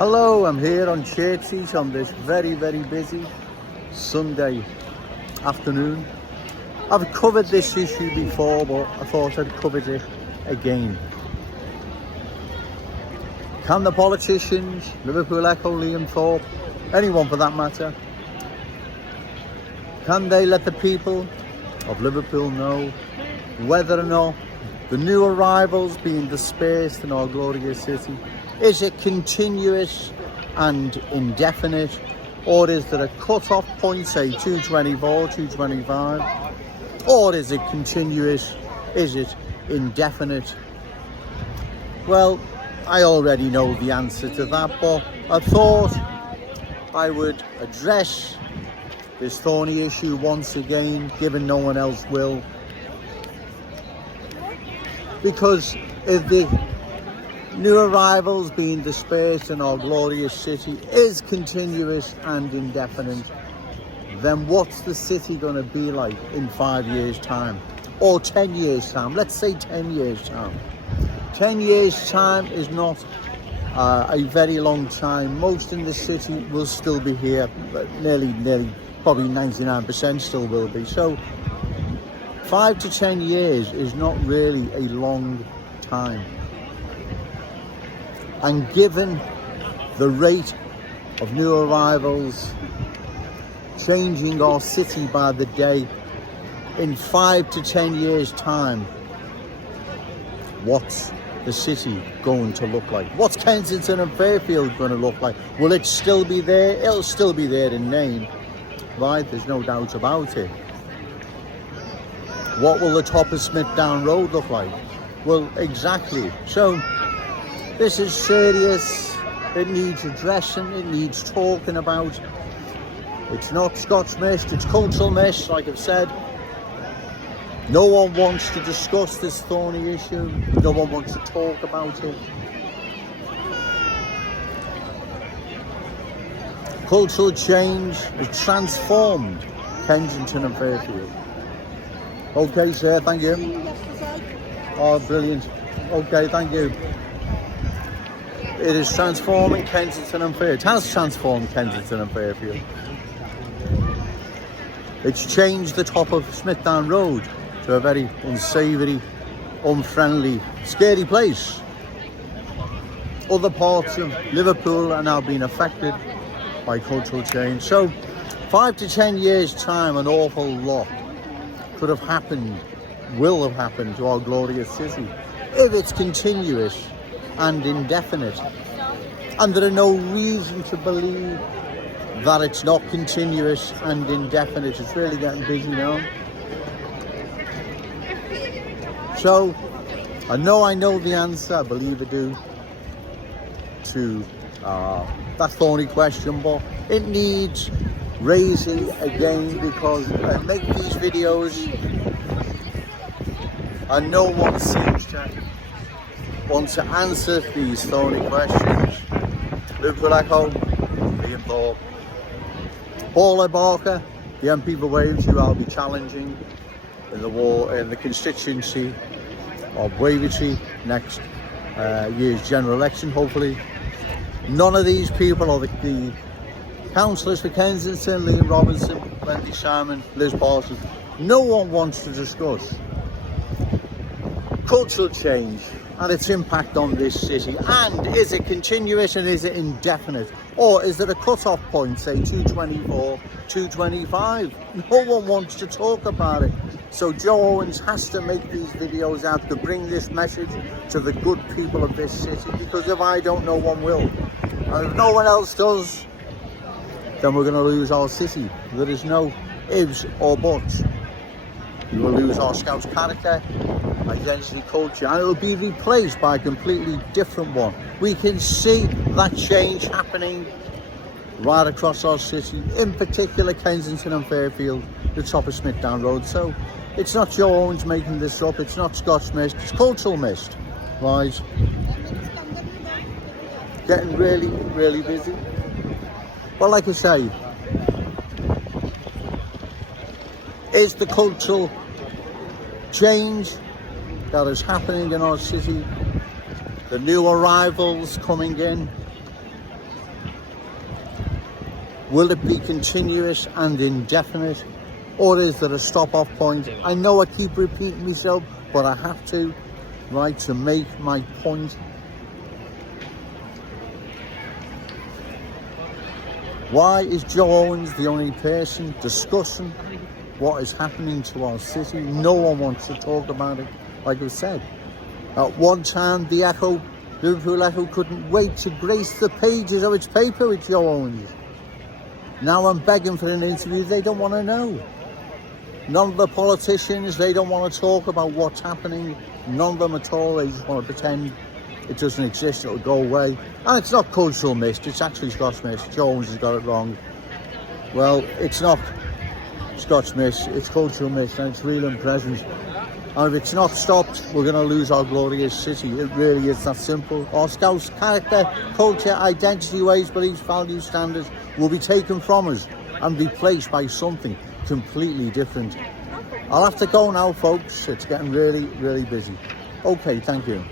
Hello, I'm here on Churches on this very busy Sunday afternoon. I've covered this issue before, but I thought I'd cover it again. Can the politicians, Liverpool Echo, Liam Thorpe, anyone for that matter, can they let the people of Liverpool know whether or not the new arrivals being dispersed in our glorious city, is it continuous and indefinite, or is there a cut-off point, say 224, 225, or is it continuous, is it indefinite? Well, I already know the answer to that, but I thought I would address this thorny issue once again, given no one else will. Because if the new arrivals being dispersed in our glorious city is continuous and indefinite, then what's the city going to be like in 5 years' time? Or 10 years' time? Let's say 10 years' time. 10 years' time is not a very long time. Most in the city will still be here, but nearly, probably 99% still will be. So 5 to 10 years is not really a long time. And given the rate of new arrivals changing our city by the day, in 5 to 10 years' time, what's the city going to look like? What's Kensington and Fairfield going to look like? Will it still be there? It'll still be there in name, right? There's no doubt about it. What will the top of Smithdown Road look like? Well, exactly. So this is serious. It needs addressing. It needs talking about. It's not Scots mist, it's cultural mist, like I've said. No one wants to discuss this thorny issue. No one wants to talk about it. Cultural change has transformed Kensington and Fairfield. Okay, sir, thank you. Oh, brilliant. Okay, thank you. It is transforming Kensington and Fairfield. It has transformed Kensington and Fairfield. It's changed the top of Smithdown Road to a very unsavoury, unfriendly, scary place. Other parts of Liverpool are now being affected by cultural change. So 5 to 10 years' time, an awful lot could have happened, will have happened to our glorious city if it's continuous and indefinite. And there are no reason to believe that it's not continuous and indefinite. It's really getting busy now. So I know the answer, I believe I do, to that thorny question, but it needs raising again, because I make these videos and no one seems to want to answer these thorny questions. Liverpool Echo, Liam Thorpe, Paul Barker, the MP for Wavertree, who I'll be challenging in the constituency of Wavertree next year's general election, hopefully. None of these people are the councillors for Kensington, Liam Robinson, Wendy Simon, Liz Parsons. No one wants to discuss cultural change and its impact on this city. And is it continuous and is it indefinite? Or is there a cut-off point, say 224, 225? No one wants to talk about it. So Joe Owens has to make these videos out to bring this message to the good people of this city, because if I don't, no one will. And if no one else does, then we're going to lose our city. There is no ifs or buts. We will lose our Scouse character, identity, culture, and it will be replaced by a completely different one. We can see that change happening right across our city, in particular Kensington and Fairfield, the top of Smithdown Road. So it's not Joe Owens making this up, it's not Scots mist, it's cultural mist, right? Getting really busy. Well, like I say, is the cultural change that is happening in our city, the new arrivals coming in, Will it be continuous and indefinite, or is there a stop-off point? I know I keep repeating myself, but I have to, right, to make my point. Why is Joe Owens the only person discussing what is happening to our city? No one wants to talk about it, like I said. At one time, the Echo, Liverpool Echo, couldn't wait to grace the pages of its paper with Joe Owens. Now I'm begging for an interview. They don't want to know. None of the politicians, they don't want to talk about what's happening. None of them at all. They just want to pretend it doesn't exist, it'll go away. And it's not cultural mist, it's actually Scots mist. Joe Owens has got it wrong. Well, it's not Scots mist, it's cultural mist, and it's real and present. And if it's not stopped, we're going to lose our glorious city. It really is that simple. Our Scots character, culture, identity, ways, beliefs, values, standards will be taken from us and replaced by something completely different. I'll have to go now, folks. It's getting really, really busy. Okay, thank you.